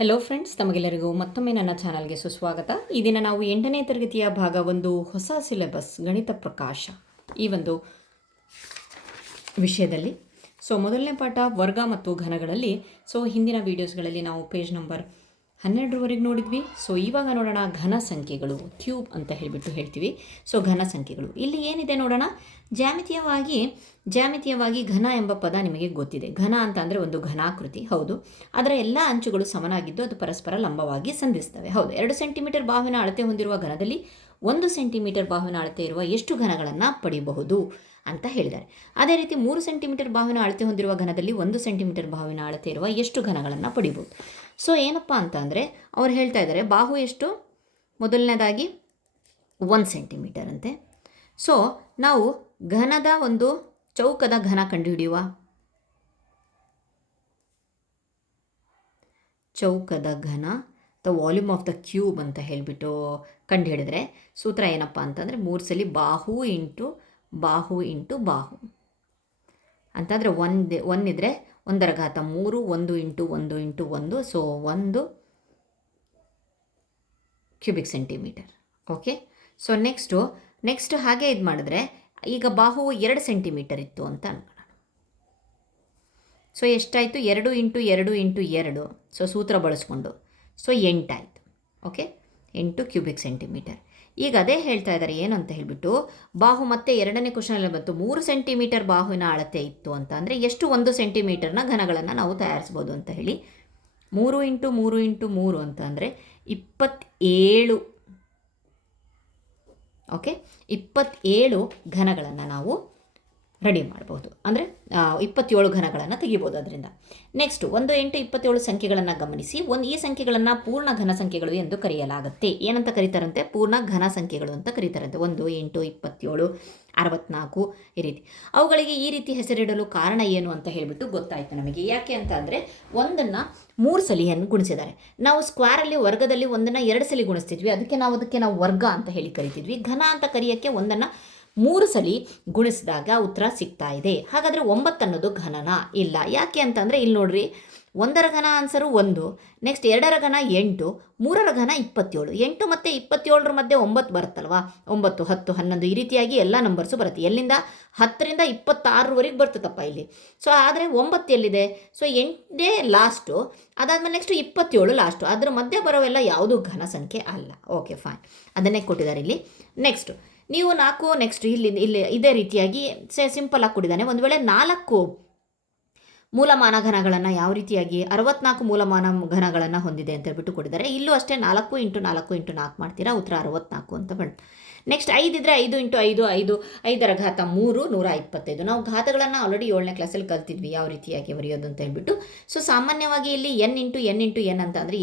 Hello friends, ತಮಗೆಲ್ಲರಿಗೂ ಮತ್ತೊಮ್ಮೆ ನನ್ನ ಚಾನಲ್ಗೆ ಸುಸ್ವಾಗತ. ಈ ದಿನ ನಾವು 8ನೇ ತರಗತಿಯ ಭಾಗ ಒಂದು ಹೊಸ ಸಿಲೆಬಸ್ ಗಣಿತ ಪ್ರಕಾಶ ಈ ಒಂದು ವಿಷಯದಲ್ಲಿ ಮೊದಲನೇ ಪಾಠ ವರ್ಗ ಮತ್ತು ಘನಗಳಲ್ಲಿ. ಹಿಂದಿನ ವೀಡಿಯೋಸ್ಗಳಲ್ಲಿ ನಾವು ಪೇಜ್ ನಂಬರ್ 12ರವರೆಗೆ ನೋಡಿದ್ವಿ. ಇವಾಗ ನೋಡೋಣ ಘನ ಸಂಖ್ಯೆಗಳು, ಕ್ಯೂಬ್ ಅಂತ ಹೇಳ್ತೀವಿ. ಘನ ಸಂಖ್ಯೆಗಳು ಇಲ್ಲಿ ಏನಿದೆ ನೋಡೋಣ. ಜ್ಯಾಮಿತೀಯವಾಗಿ ಘನ ಎಂಬ ಪದ ನಿಮಗೆ ಗೊತ್ತಿದೆ. ಘನ ಅಂತ ಅಂದರೆ ಒಂದು ಘನಾಕೃತಿ, ಹೌದು. ಅದರ ಎಲ್ಲ ಅಂಚುಗಳು ಸಮನಾಗಿದ್ದು ಅದು ಪರಸ್ಪರ ಲಂಬವಾಗಿ ಸಂಧಿಸ್ತವೆ, ಹೌದು. 2 ಸೆಂಟಿಮೀಟರ್ ಬಾಹುವಿನ ಅಳತೆ ಹೊಂದಿರುವ ಘನದಲ್ಲಿ 1 ಸೆಂಟಿಮೀಟರ್ ಬಾಹುವಿನ ಅಳತೆ ಇರುವ ಎಷ್ಟು ಘನಗಳನ್ನು ಪಡೆಯಬಹುದು ಅಂತ ಹೇಳಿದ್ದಾರೆ. ಅದೇ ರೀತಿ 3 ಸೆಂಟಿಮೀಟರ್ ಬಾಹುವಿನ ಅಳತೆ ಹೊಂದಿರುವ ಘನದಲ್ಲಿ 1 ಸೆಂಟಿಮೀಟರ್ ಬಾಹುವಿನ ಅಳತೆ ಇರುವ ಎಷ್ಟು ಘನಗಳನ್ನು ಪಡಿಬೋದು. ಏನಪ್ಪ ಅಂತ ಅಂದರೆ ಅವ್ರು ಹೇಳ್ತಾ ಇದ್ದಾರೆ, ಬಾಹು ಎಷ್ಟು? ಮೊದಲನೇದಾಗಿ 1 ಸೆಂಟಿಮೀಟರ್ ಅಂತೆ. ನಾವು ಘನದ ಒಂದು ಚೌಕದ ಘನ ಕಂಡುಹಿಡಿಯುವ. ಚೌಕದ ಘನ the volume of the cube ಅಂತ ಹೇಳಿಬಿಟ್ಟು ಕಂಡುಹಿಡಿದ್ರೆ ಸೂತ್ರ ಏನಪ್ಪ ಅಂತಂದರೆ 3 ಸಲ ಬಾಹು ಇಂಟು ಬಾಹು ಅಂತಂದರೆ 1 ಇದ್ದರೆ 1 ರ ಘಾತ 3, 1 into 1 into 1, 1 cubic centimetre. Okay. Next ಹಾಗೆ ಇದು ಮಾಡಿದ್ರೆ ಈಗ ಬಾಹು 2 ಸೆಂಟಿಮೀಟರ್ ಇತ್ತು ಅಂತ ಅನ್ಕೊಳ್ಳೋಣ. ಎಷ್ಟಾಯಿತು? 2 ಇಂಟು 2 ಇಂಟು 2, ಸೂತ್ರ ಬಳಸ್ಕೊಂಡು 8 ಆಯಿತು. Okay, 8 cubic centimetre. ಈಗ ಅದೇ ಹೇಳ್ತಾ ಇದ್ದಾರೆ ಏನು ಅಂತ ಹೇಳಿಬಿಟ್ಟು, ಬಾಹು ಮತ್ತೆ ಎರಡನೇ ಕ್ವಶನಲ್ಲಿ ಬಂತು 3 ಸೆಂಟಿಮೀಟರ್ ಬಾಹುವಿನ ಅಳತೆ ಇತ್ತು ಅಂತ ಅಂದರೆ ಎಷ್ಟು 1 ಸೆಂಟಿಮೀಟರ್ನ ಘನಗಳನ್ನು ನಾವು ತಯಾರಿಸ್ಬೋದು ಅಂತ ಹೇಳಿ. 3 ಇಂಟು 3 ಇಂಟು 3 ಅಂತ ಅಂದರೆ 27. ಓಕೆ, 27 ಘನಗಳನ್ನು ನಾವು ರೆಡಿ ಮಾಡ್ಬೋದು, ಅಂದರೆ 27 ಘನಗಳನ್ನು ತೆಗಿಬೋದು ಅದರಿಂದ. ನೆಕ್ಸ್ಟ್ 1, 8, 27 ಸಂಖ್ಯೆಗಳನ್ನು ಗಮನಿಸಿ. ಈ ಸಂಖ್ಯೆಗಳನ್ನು ಪೂರ್ಣ ಘನ ಸಂಖ್ಯೆಗಳು ಎಂದು ಕರೆಯಲಾಗುತ್ತೆ. ಏನಂತ ಕರೀತಾರಂತೆ? ಪೂರ್ಣ ಘನ ಸಂಖ್ಯೆಗಳು ಅಂತ ಕರೀತಾರಂತೆ. 1, 8, 27, 64 ಈ ರೀತಿ. ಅವುಗಳಿಗೆ ಈ ರೀತಿ ಹೆಸರಿಡಲು ಕಾರಣ ಏನು ಅಂತ ಹೇಳಿಬಿಟ್ಟು ಗೊತ್ತಾಯಿತು ನಮಗೆ. ಯಾಕೆ ಅಂತ ಅಂದರೆ 1ನ್ನು 3 ಸಲಿಯನ್ನು ಗುಣಿಸಿದ್ದಾರೆ. ನಾವು ಸ್ಕ್ವೇರಲ್ಲಿ ವರ್ಗದಲ್ಲಿ 1ನ್ನು 2 ಸಲ ಗುಣಿಸ್ತಿದ್ವಿ, ಅದಕ್ಕೆ ನಾವು ವರ್ಗ ಅಂತ ಹೇಳಿ ಕರಿತಿದ್ವಿ. ಘನ ಅಂತ ಕರೆಯೋಕ್ಕೆ 1ನ್ನು 3 ಸಲ ಗುಣಿಸಿದಾಗ ಉತ್ತರ ಸಿಗ್ತಾ ಇದೆ. ಹಾಗಾದರೆ 9 ಅನ್ನೋದು ಘನನ? ಇಲ್ಲ. ಯಾಕೆ ಅಂತಂದರೆ ಇಲ್ಲಿ ನೋಡ್ರಿ, 1ರ ಘನ ಆನ್ಸರು 1, ನೆಕ್ಸ್ಟ್ 2ರ ಘನ 8, 3ರ ಘನ 27. 8 ಮತ್ತು 27ರ ಮಧ್ಯೆ 9 ಬರುತ್ತಲ್ವಾ? 9, 10, 11 ಈ ರೀತಿಯಾಗಿ ಎಲ್ಲ ನಂಬರ್ಸು ಬರುತ್ತೆ. ಎಲ್ಲಿಂದ 10ರಿಂದ 26ರವರೆಗೆ ಬರ್ತದಪ್ಪ ಇಲ್ಲಿ. ಆದರೆ 9 ಎಲ್ಲಿದೆ? 8ನೇ ಲಾಸ್ಟು, ಅದಾದಮೇಲೆ ನೆಕ್ಸ್ಟ್ 27 ಲಾಸ್ಟು. ಅದರ ಮಧ್ಯೆ ಬರೋವೆಲ್ಲ ಯಾವುದೂ ಘನ ಸಂಖ್ಯೆ ಅಲ್ಲ. ಓಕೆ, ಫೈನ್, ಅದನ್ನೇ ಕೊಟ್ಟಿದ್ದಾರೆ ಇಲ್ಲಿ. ನೆಕ್ಸ್ಟ್ ನೀವು 4, ನೆಕ್ಸ್ಟ್ ಇಲ್ಲಿ ಇದೇ ರೀತಿಯಾಗಿ ಸಿಂಪಲ್ ಆಗಿ ಕೊಟ್ಟಿದ್ದಾನೆ. ಒಂದು ವೇಳೆ 4 ಮೂಲಮಾನ ಘನಗಳನ್ನು ಯಾವ ರೀತಿಯಾಗಿ 64 ಮೂಲಮಾನ ಘನಗಳನ್ನು ಹೊಂದಿದೆ ಅಂತ ಹೇಳ್ಬಿಟ್ಟು ಕೊಟ್ಟಿದ್ದಾರೆ. ಇಲ್ಲೂ ಅಷ್ಟೇ 4 ಇಂಟು 4 ಇಂಟು 4 ಮಾಡ್ತೀರಾ, ಉತ್ತರ 64 ಅಂತ ಬಂತು. ನೆಕ್ಸ್ಟ್ 5 ಇದ್ದರೆ 5 ಇಂಟು 5, 5ರ ಘಾತ 3, 125. ನಾವು ಘಾತಗಳನ್ನು ಆಲ್ರೆಡಿ 7ನೇ ಕ್ಲಾಸಲ್ಲಿ ಕಲ್ತಿದ್ವಿ ಯಾವ ರೀತಿಯಾಗಿ ಬರೆಯೋದು ಅಂತ ಹೇಳ್ಬಿಟ್ಟು. ಸಾಮಾನ್ಯವಾಗಿ ಇಲ್ಲಿ n ಇಂಟು n ಅಂತ ಅಂದರೆ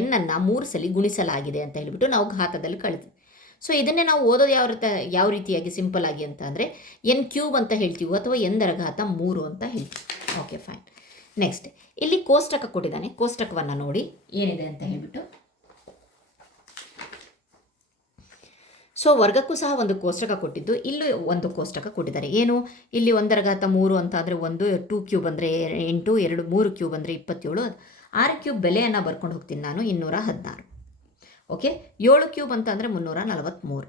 ಎನ್ನನ್ನು 3 ಸಲ ಗುಣಿಸಲಾಗಿದೆ ಅಂತ ಹೇಳ್ಬಿಟ್ಟು ನಾವು ಘಾತದಲ್ಲಿ ಕಳಿತೀವಿ. ಇದನ್ನೇ ನಾವು ಓದೋದು ಯಾವ ರೀತಿಯಾಗಿ ಸಿಂಪಲ್ ಆಗಿ ಅಂತ ಅಂದರೆ n ಕ್ಯೂಬ್ ಅಂತ ಹೇಳ್ತೀವಿ, ಅಥವಾ n ರ ಘಾತ 3 ಅಂತ ಹೇಳ್ತೀವಿ. Okay, fine. ನೆಕ್ಸ್ಟ್ ಇಲ್ಲಿ ಕೋಷ್ಟಕ ಕೊಟ್ಟಿದ್ದಾನೆ. ಕೋಷ್ಟಕವನ್ನು ನೋಡಿ ಏನಿದೆ ಅಂತ ಹೇಳ್ಬಿಟ್ಟು. ವರ್ಗಕ್ಕೂ ಸಹ ಒಂದು ಕೋಷ್ಟಕ ಕೊಟ್ಟಿದ್ದು, ಇಲ್ಲೂ ಒಂದು ಕೋಷ್ಟಕ ಕೊಟ್ಟಿದ್ದಾರೆ. ಏನು? ಇಲ್ಲಿ 1ರ ಘಾತ 3 ಅಂತ ಅಂದರೆ 1, 2 ಕ್ಯೂಬ್ ಅಂದರೆ 8, 2, 3 ಕ್ಯೂಬ್ ಅಂದರೆ 27, 6 ಕ್ಯೂಬ್ ಬೆಲೆಯನ್ನು ಬರ್ಕೊಂಡು ಹೋಗ್ತೀನಿ ನಾನು, 216. ಓಕೆ, 7 ಕ್ಯೂಬ್ ಅಂತ ಅಂದರೆ 343,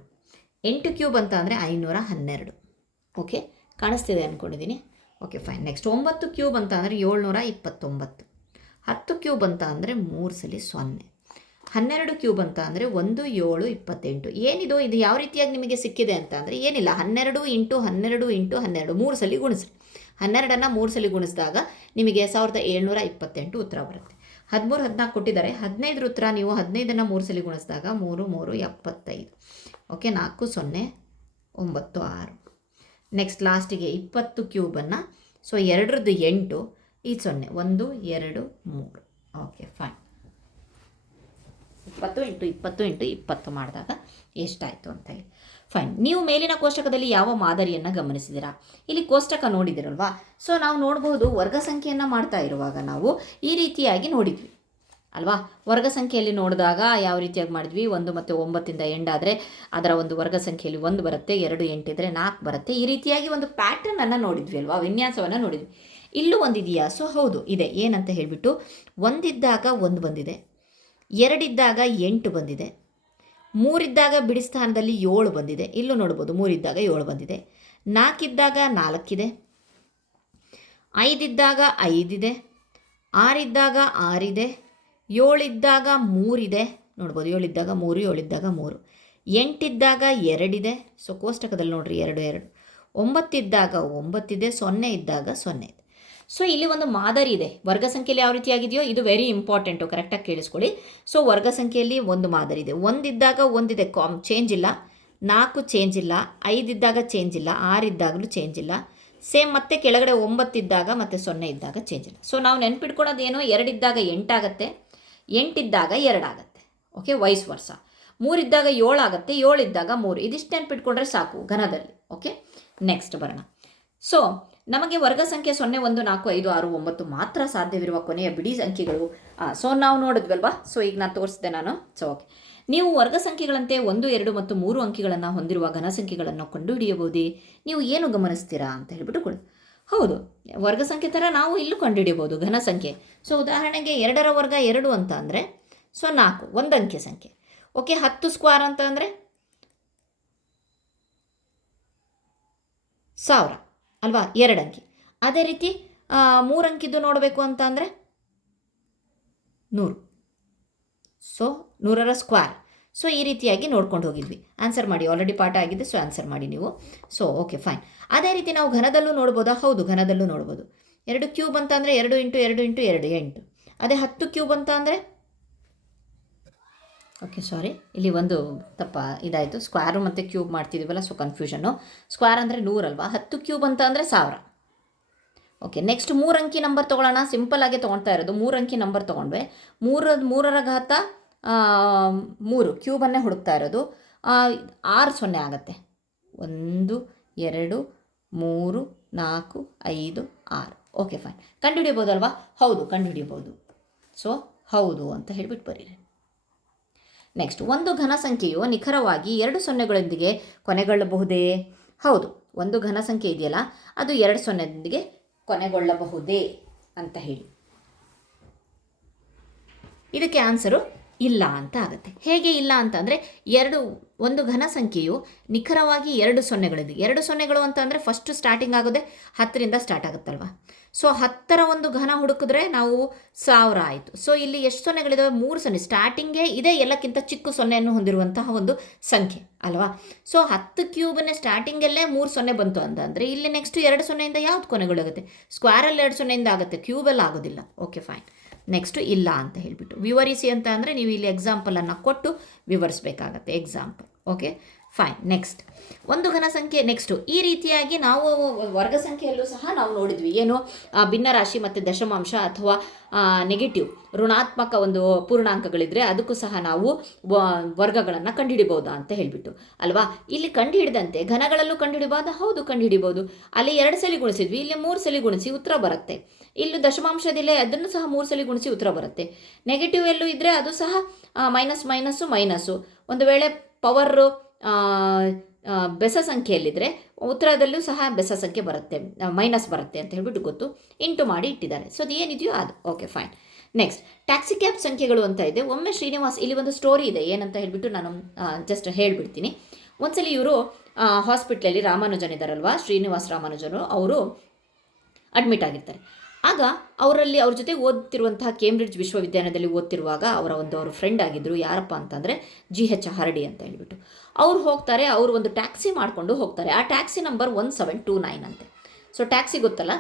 8 ಕ್ಯೂಬ್ ಅಂತ ಅಂದರೆ 512. ಓಕೆ, ಕಾಣಿಸ್ತಿದೆ ಅಂದ್ಕೊಂಡಿದ್ದೀನಿ. Okay, fine. ನೆಕ್ಸ್ಟ್ 9 ಕ್ಯೂಬ್ ಅಂತ ಅಂದರೆ 729, 10 ಕ್ಯೂಬ್ ಅಂತ ಅಂದರೆ 3 ಸಲ 0, 12 ಕ್ಯೂಬ್ ಅಂತ ಅಂದರೆ 1, 7, 28. ಏನಿದು? ಇದು ಯಾವ ರೀತಿಯಾಗಿ ನಿಮಗೆ ಸಿಕ್ಕಿದೆ ಅಂತ ಅಂದರೆ ಏನಿಲ್ಲ, 12 ಇಂಟು 12 ಇಂಟು 12 3 ಸಲ ಗುಣಿಸಿ. 12ನ್ನು 3 ಸಲ ಗುಣಿಸಿದಾಗ ನಿಮಗೆ 1728 ಉತ್ತರ ಬರುತ್ತೆ. 13, 14 ಕೊಟ್ಟಿದ್ದಾರೆ. 15 ಉತ್ತರ ನೀವು 15ನ್ನು 3 ಸಲ ಗುಣಿಸಿದಾಗ 3, 3, 75. ಓಕೆ, 4, 0, 9, 6. ನೆಕ್ಸ್ಟ್ ಲಾಸ್ಟಿಗೆ 20 ಕ್ಯೂಬನ್ನು 2ರದ್ದು 8, ಈ 0, 1, 2, 3. Okay, fine. 20 ಇಂಟು 20 ಇಂಟು 20 ಮಾಡಿದಾಗ ಎಷ್ಟಾಯಿತು ಅಂತ ಹೇಳಿ. ಫೈನ್. ನೀವು ಮೇಲಿನ ಕೋಷ್ಟಕದಲ್ಲಿ ಯಾವ ಮಾದರಿಯನ್ನು ಗಮನಿಸಿದ್ದೀರಾ? ಇಲ್ಲಿ ಕೋಷ್ಟಕ ನೋಡಿದಿರಲ್ವಾ? ನಾವು ನೋಡಬಹುದು, ವರ್ಗ ಸಂಖ್ಯೆಯನ್ನು ಮಾಡ್ತಾ ಇರುವಾಗ ನಾವು ಈ ರೀತಿಯಾಗಿ ನೋಡಿದ್ವಿ ಅಲ್ವಾ? ವರ್ಗ ಸಂಖ್ಯೆಯಲ್ಲಿ ನೋಡಿದಾಗ ಯಾವ ರೀತಿಯಾಗಿ ಮಾಡಿದ್ವಿ? 1 ಮತ್ತು 9ಇಂದ ಎಂಡಾದರೆ ಅದರ ಒಂದು ವರ್ಗ ಸಂಖ್ಯೆಯಲ್ಲಿ 1 ಬರುತ್ತೆ, 2 8 ಇದ್ದರೆ 4 ಬರುತ್ತೆ. ಈ ರೀತಿಯಾಗಿ ಒಂದು ಪ್ಯಾಟರ್ನನ್ನು ನೋಡಿದ್ವಿ ಅಲ್ವಾ? ವಿನ್ಯಾಸವನ್ನು ನೋಡಿದ್ವಿ. ಇಲ್ಲೂ ಒಂದಿದೆಯಾ? ಸೊ ಹೌದು ಇದೆ. ಏನಂತ ಹೇಳಿಬಿಟ್ಟು ಒಂದಿದ್ದಾಗ 1 ಬಂದಿದೆ, 2 ಇದ್ದಾಗ 8 ಬಂದಿದೆ, 3 ಇದ್ದಾಗ ಬಿಡಿ ಸ್ಥಾನದಲ್ಲಿ 7 ಬಂದಿದೆ. ಇಲ್ಲೂ ನೋಡ್ಬೋದು 3 ಇದ್ದಾಗ 7 ಬಂದಿದೆ, 4 ಇದ್ದಾಗ 4 ಇದೆ, 5 ಇದ್ದಾಗ 5 ಇದೆ, 6 ಇದ್ದಾಗ 6 ಇದೆ, 7 ಇದ್ದಾಗ 3 ಇದೆ. ನೋಡ್ಬೋದು 7 ಇದ್ದಾಗ 3, 7 ಇದ್ದಾಗ 3, 8 ಇದ್ದಾಗ 2 ಇದೆ. ಸೊ ಕೋಷ್ಟಕದಲ್ಲಿ ನೋಡ್ರಿ 2 2, 9 ಇದ್ದಾಗ 9 ಇದೆ, 0 ಇದ್ದಾಗ 0 ಇದೆ. ಸೊ ಇಲ್ಲಿ ಒಂದು ಮಾದರಿ ಇದೆ. ವರ್ಗ ಸಂಖ್ಯೆಯಲ್ಲಿ ಯಾವ ರೀತಿಯಾಗಿದೆಯೋ ಇದು ವೆರಿ ಇಂಪಾರ್ಟೆಂಟು, ಕರೆಕ್ಟಾಗಿ ಕೇಳಿಸ್ಕೊಳ್ಳಿ. ಸೊ ವರ್ಗ ಸಂಖ್ಯೆಯಲ್ಲಿ ಒಂದು ಮಾದರಿ ಇದೆ. 1 ಇದ್ದಾಗ 1 ಇದೆ, ಚೇಂಜ್ ಇಲ್ಲ. 4 ಚೇಂಜ್ ಇಲ್ಲ, 5 ಇದ್ದಾಗ ಚೇಂಜ್ ಇಲ್ಲ, 6 ಇದ್ದಾಗಲೂ ಚೇಂಜ್ ಇಲ್ಲ. ಸೇಮ್ ಮತ್ತೆ ಕೆಳಗಡೆ 9 ಇದ್ದಾಗ ಮತ್ತು 0 ಇದ್ದಾಗ ಚೇಂಜ್ ಇಲ್ಲ. ಸೊ ನಾವು ನೆನ್ಪಿಟ್ಕೊಳ್ಳೋದೇನು, 2 ಇದ್ದಾಗ 8 ಆಗುತ್ತೆ, 8 ಇದ್ದಾಗ 2 ಆಗುತ್ತೆ. ಓಕೆ, ವೈಸ್ ವರ್ಷ. 3 ಇದ್ದಾಗ 7 ಆಗುತ್ತೆ, 7 ಇದ್ದಾಗ 3. ಇದಿಷ್ಟು ನೆನ್ಪಿಟ್ಕೊಂಡ್ರೆ ಸಾಕು ಘನದಲ್ಲಿ. ಓಕೆ, ನೆಕ್ಸ್ಟ್ ಬರೋಣ. ಸೊ ನಮಗೆ ವರ್ಗ ಸಂಖ್ಯೆ 0, 1, 4, 5, 6, 9 ಮಾತ್ರ ಸಾಧ್ಯವಿರುವ ಕೊನೆಯ ಬಿಡಿ ಸಂಖ್ಯೆಗಳು. ಸೊ ನಾವು ನೋಡಿದ್ವಲ್ವಾ. ಸೊ ಈಗ ನಾನು ತೋರಿಸಿದೆ ನಾನು. ಸೊ ಓಕೆ, ನೀವು ವರ್ಗ ಸಂಖ್ಯೆಗಳಂತೆ 1, 2 ಮತ್ತು 3 ಅಂಕಿಗಳನ್ನು ಹೊಂದಿರುವ ಘನ ಸಂಖ್ಯೆಗಳನ್ನು ಕಂಡುಹಿಡಿಯಬಹುದೇ? ನೀವು ಏನು ಗಮನಿಸ್ತೀರಾ ಅಂತ ಹೇಳಿಬಿಟ್ಟು ಕೊಡಿ. ಹೌದು, ವರ್ಗ ಸಂಖ್ಯೆ ಥರ ನಾವು ಇಲ್ಲೂ ಕಂಡುಹಿಡಿಯಬಹುದು ಘನ ಸಂಖ್ಯೆ. ಸೊ ಉದಾಹರಣೆಗೆ 2ರ ವರ್ಗ 2 ಅಂತ ಅಂದರೆ ಸೊ 4 ಒಂದು ಅಂಕೆ ಸಂಖ್ಯೆ. ಓಕೆ, 10 ಸ್ಕ್ವೇರ್ ಅಂತ ಅಂದರೆ 1000 ಅಲ್ವಾ, 2 ಅಂಕಿ. ಅದೇ ರೀತಿ 3 ಅಂಕಿದ್ದು ನೋಡಬೇಕು ಅಂತ ಅಂದರೆ 100. So 100ರ square. ಸೊ ಈ ರೀತಿಯಾಗಿ ನೋಡ್ಕೊಂಡು ಹೋಗಿದ್ವಿ. ಆನ್ಸರ್ ಮಾಡಿ, ಆಲ್ರೆಡಿ ಪಾಠ ಆಗಿದೆ. ಸೊ ಆನ್ಸರ್ ಮಾಡಿ ನೀವು. So okay fine. ಅದೇ ರೀತಿ ನಾವು ಘನದಲ್ಲೂ ನೋಡ್ಬೋದಾ? ಹೌದು, ಘನದಲ್ಲೂ ನೋಡ್ಬೋದು. 2 ಕ್ಯೂಬ್ ಅಂತ ಅಂದರೆ 2 × 2 × 2 8. ಅದೇ 10 ಕ್ಯೂಬ್ ಅಂತ ಅಂದರೆ ಓಕೆ ಸಾರಿ, ಇಲ್ಲಿ ಒಂದು ತಪ್ಪ ಇದಾಯಿತು. ಸ್ಕ್ವೇರು ಮತ್ತು ಕ್ಯೂಬ್ ಮಾಡ್ತಿದ್ದೀವಲ್ಲ, ಸೊ ಕನ್ಫ್ಯೂಷನ್ನು. ಸ್ಕ್ವೇರ್ ಅಂದರೆ 100 ಅಲ್ವಾ, 10 ಕ್ಯೂಬ್ ಅಂತ ಅಂದರೆ 1000. ಓಕೆ, ನೆಕ್ಸ್ಟ್ 3 ಅಂಕಿ ನಂಬರ್ ತೊಗೊಳ್ಳೋಣ. ಸಿಂಪಲ್ಲಾಗೆ ತೊಗೊಳ್ತಾ ಇರೋದು 3 ಅಂಕಿ ನಂಬರ್ ತೊಗೊಂಡ್ವೆ. 3ರ ಘಾತ 3 ಕ್ಯೂಬನ್ನೇ ಹುಡುಕ್ತಾ ಇರೋದು. 6 0 ಆಗುತ್ತೆ. 1 2 3 4 5 6. Okay fine. ಕಂಡುಹಿಡಿಯಬಹುದಲ್ವಾ? ಹೌದು, ಕಂಡುಹಿಡಿಯಬಹುದು. ಸೊ ಹೌದು ಅಂತ ಹೇಳಿಬಿಟ್ಟು ಬರೀರಿ. ನೆಕ್ಸ್ಟ್, ಒಂದು ಘನ ಸಂಖ್ಯೆಯು ನಿಖರವಾಗಿ 2 ಸೊನ್ನೆಗಳೊಂದಿಗೆ ಕೊನೆಗೊಳ್ಳಬಹುದೇ? ಹೌದು, ಒಂದು ಘನ ಸಂಖ್ಯೆ ಇದೆಯಲ್ಲ ಅದು 2 ಸೊನ್ನೆಯೊಂದಿಗೆ ಕೊನೆಗೊಳ್ಳಬಹುದೇ ಅಂತ ಹೇಳಿ. ಇದಕ್ಕೆ ಆನ್ಸರು ಇಲ್ಲ ಅಂತ ಆಗುತ್ತೆ. ಹೇಗೆ ಇಲ್ಲ ಅಂತಂದರೆ ಒಂದು ಘನ ಸಂಖ್ಯೆಯು ನಿಖರವಾಗಿ 2 ಸೊನ್ನೆಗಳಿದೆ. 2 ಸೊನ್ನೆಗಳು ಅಂತ ಅಂದರೆ ಫಸ್ಟ್ ಸ್ಟಾರ್ಟಿಂಗ್ ಆಗೋದೆ 10ರಿಂದ ಸ್ಟಾರ್ಟ್ ಆಗುತ್ತಲ್ವ. ಸೊ 10ರ ಒಂದು ಘನ ಹುಡುಕಿದ್ರೆ ನಾವು 1000 ಆಯಿತು. ಸೊ ಇಲ್ಲಿ ಎಷ್ಟು ಸೊನ್ನೆಗಳಿದಾವೆ? 3 ಸೊನ್ನೆ. ಸ್ಟಾರ್ಟಿಂಗೇ ಇದೇ ಎಲ್ಲಕ್ಕಿಂತ ಚಿಕ್ಕ ಸೊನ್ನೆಯನ್ನು ಹೊಂದಿರುವಂತಹ ಒಂದು ಸಂಖ್ಯೆ ಅಲ್ವಾ. ಸೊ 10 ಕ್ಯೂಬನ್ನೇ ಸ್ಟಾರ್ಟಿಂಗಲ್ಲೇ 3 ಸೊನ್ನೆ ಬಂತು ಅಂತಂದರೆ ಇಲ್ಲಿ ನೆಕ್ಸ್ಟ್ 2 ಸೊನ್ನೆಯಿಂದ ಯಾವ್ದು ಕೊನೆಗೊಳ್ಳಾಗುತ್ತೆ? ಸ್ಕ್ವೇರಲ್ಲಿ 2 ಸೊನ್ನೆಯಿಂದ ಆಗುತ್ತೆ, ಕ್ಯೂಬಲ್ಲಿ ಆಗೋದಿಲ್ಲ. Okay fine. ನೆಕ್ಸ್ಟು ಇಲ್ಲ ಅಂತ ಹೇಳಿಬಿಟ್ಟು ವಿವರಿಸಿ ಅಂತ ಅಂದರೆ ನೀವು ಇಲ್ಲಿ ಎಕ್ಸಾಂಪಲನ್ನು ಕೊಟ್ಟು ವಿವರಿಸಬೇಕಾಗತ್ತೆ. ಎಕ್ಸಾಂಪಲ್. Okay fine. ನೆಕ್ಸ್ಟ್, ಒಂದು ಘನ ಸಂಖ್ಯೆ. ನೆಕ್ಸ್ಟು ಈ ರೀತಿಯಾಗಿ ನಾವು ವರ್ಗ ಸಂಖ್ಯೆಯಲ್ಲೂ ಸಹ ನಾವು ನೋಡಿದ್ವಿ. ಏನು, ಭಿನ್ನರಾಶಿ ಮತ್ತು ದಶಮಾಂಶ ಅಥವಾ ನೆಗೆಟಿವ್ ಋಣಾತ್ಮಕ ಒಂದು ಪೂರ್ಣಾಂಕಗಳಿದ್ರೆ ಅದಕ್ಕೂ ಸಹ ನಾವು ವರ್ಗಗಳನ್ನು ಕಂಡುಹಿಡಿಬೋದಾ ಅಂತ ಹೇಳಿಬಿಟ್ಟು ಅಲ್ವಾ. ಇಲ್ಲಿ ಕಂಡುಹಿಡಿದಂತೆ ಘನಗಳಲ್ಲೂ ಕಂಡುಹಿಡಿಬೋದಾ? ಹೌದು, ಕಂಡುಹಿಡಿಬೋದು. ಅಲ್ಲಿ 2 ಸಲ ಗುಣಿಸಿದ್ವಿ, ಇಲ್ಲಿ 3 ಸಲ ಗುಣಿಸಿ ಉತ್ತರ ಬರುತ್ತೆ. ಇಲ್ಲೂ ದಶಮಾಂಶದಿಲ್ಲ, ಅದನ್ನು ಸಹ 3 ಸಲ ಗುಣಿಸಿ ಉತ್ತರ ಬರುತ್ತೆ. ನೆಗೆಟಿವ್ ಎಲ್ಲೂ ಇದ್ದರೆ ಅದು ಸಹ ಮೈನಸ್ಸು. ಒಂದು ವೇಳೆ ಪವರು ಬೆಸ ಸಂಖ್ಯೆಯಲ್ಲಿದ್ದರೆ ಉತ್ತರದಲ್ಲೂ ಸಹ ಬೆಸ ಸಂಖ್ಯೆ ಬರುತ್ತೆ, ಮೈನಸ್ ಬರುತ್ತೆ ಅಂತ ಹೇಳ್ಬಿಟ್ಟು ಗೊತ್ತು. ಇಂಟು ಮಾಡಿ ಇಟ್ಟಿದ್ದಾರೆ. ಸೊ ಅದು ಏನಿದೆಯೋ ಅದು. Okay fine. Next, taxi cab ಸಂಖ್ಯೆಗಳು ಅಂತ ಇದೆ. ಒಮ್ಮೆ ಶ್ರೀನಿವಾಸ್, ಇಲ್ಲಿ ಒಂದು ಸ್ಟೋರಿ ಇದೆ. ಏನಂತ ಹೇಳಿಬಿಟ್ಟು ನಾನು ಜಸ್ಟ್ ಹೇಳಿಬಿಡ್ತೀನಿ. ಒಂದ್ಸಲಿ ಇವರು ಹಾಸ್ಪಿಟ್ಲಲ್ಲಿ ರಾಮಾನುಜನಿದ್ದಾರಲ್ವ, ಶ್ರೀನಿವಾಸ್ ರಾಮಾನುಜನು, ಅವರು ಅಡ್ಮಿಟ್ ಆಗಿರ್ತಾರೆ. ಆಗ ಅವ್ರ ಜೊತೆ ಓದ್ತಿರುವಂತಹ ಕೇಂಬ್ರಿಡ್ಜ್ ವಿಶ್ವವಿದ್ಯಾಲಯದಲ್ಲಿ ಓದ್ತಿರುವಾಗ ಅವರು ಫ್ರೆಂಡ್ ಆಗಿದ್ದರು. ಯಾರಪ್ಪ ಅಂತಂದರೆ GH ಹರಡಿ ಅಂತ ಹೇಳಿಬಿಟ್ಟು. ಅವ್ರು ಹೋಗ್ತಾರೆ, ಅವರು ಒಂದು ಟ್ಯಾಕ್ಸಿ ಮಾಡಿಕೊಂಡು ಹೋಗ್ತಾರೆ. ಆ ಟ್ಯಾಕ್ಸಿ ನಂಬರ್ 1729 ಅಂತೆ. ಸೊ ಟ್ಯಾಕ್ಸಿ ಗೊತ್ತಲ್ಲ,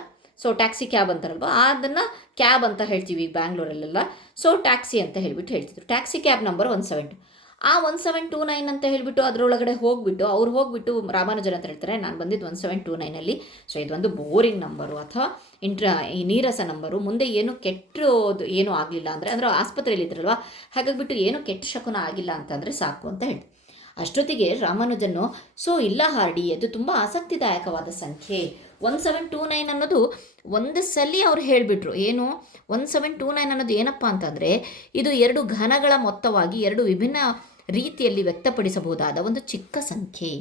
ಸೊ ಟ್ಯಾಕ್ಸಿ ಕ್ಯಾಬ್ ಅಂತಾರಲ್ವ, ಅದನ್ನು ಕ್ಯಾಬ್ ಅಂತ ಹೇಳ್ತೀವಿ ಈಗ ಬ್ಯಾಂಗ್ಳೂರಲ್ಲೆಲ್ಲ. ಸೊ ಟ್ಯಾಕ್ಸಿ ಅಂತ ಹೇಳ್ತಿದ್ರು. ಟ್ಯಾಕ್ಸಿ ಕ್ಯಾಬ್ ನಂಬರ್ 1729 ಅಂತ ಹೇಳಿಬಿಟ್ಟು ಅದರೊಳಗಡೆ ಹೋಗ್ಬಿಟ್ಟು ರಾಮಾನುಜನ್ ಅಂತ ಹೇಳ್ತಾರೆ, ನಾನು ಬಂದಿದ್ದು 1729ಅಲ್ಲಿ. ಸೊ ಇದೊಂದು ಬೋರಿಂಗ್ ನಂಬರು ಅಥವಾ ಈ ನೀರಸ ನಂಬರು, ಮುಂದೆ ಏನು ಕೆಟ್ಟದು ಏನೂ ಆಗಲಿಲ್ಲ ಅಂದರೆ ಆಸ್ಪತ್ರೆಯಲ್ಲಿ ಇದ್ರಲ್ವ, ಹಾಗಾಗಿಬಿಟ್ಟು ಏನು ಕೆಟ್ಟ ಶಕುನ ಆಗಿಲ್ಲ ಅಂತಂದರೆ ಸಾಕು ಅಂತ ಹೇಳಿ. ಅಷ್ಟೊತ್ತಿಗೆ ರಾಮಾನುಜನ್ನು, ಸೊ ಇಲ್ಲ ಹಾರ್ಡಿ, ಅದು ತುಂಬ ಆಸಕ್ತಿದಾಯಕವಾದ ಸಂಖ್ಯೆ 1729 ಅನ್ನೋದು ಒಂದು ಸಲ ಅವ್ರು ಹೇಳಿಬಿಟ್ರು. ಏನು 1729 ಅನ್ನೋದು ಏನಪ್ಪ ಅಂತಂದರೆ ಇದು 2 ಘನಗಳ ಮೊತ್ತವಾಗಿ 2 ವಿಭಿನ್ನ ರೀತಿಯಲ್ಲಿ ವ್ಯಕ್ತಪಡಿಸಬಹುದಾದ ಒಂದು ಚಿಕ್ಕ ಸಂಖ್ಯೆ.